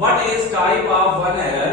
What is type of one error؟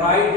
write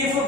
If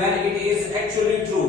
when it is actually true,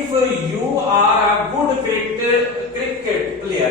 If you are a good cricket player,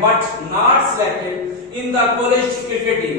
but not selected in the college cricket team,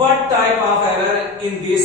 what type of error in this,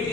it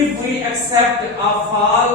If we accept a false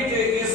it is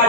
a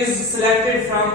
is selected from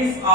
If a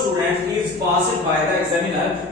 student is passed by the examiner,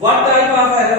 what type of error,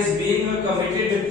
is being committed,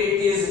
it is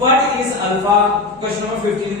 What is alpha? Question number 15.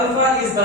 Alpha is the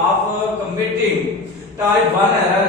of committing type 1 error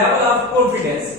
level of confidence?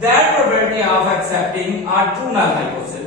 That probability of accepting a true null hypothesis.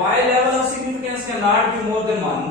Why level of significance cannot be more than one?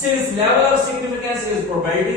Since level of significance is probability,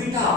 beta?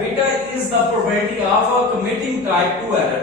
Beta is the probability of committing type 2 error.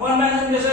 1 minus beta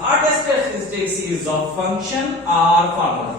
A test statistics is a function or formula.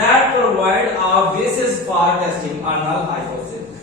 That provide a basis for testing a null hypothesis.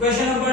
Question number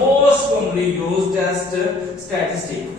most commonly used test statistics?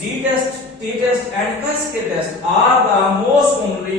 Z test, T test and Cascade test are the most commonly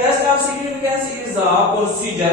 Test of significance is a procedure,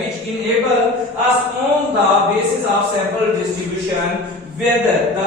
which enable us on the basis of sample distribution whether the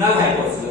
null hypothesis.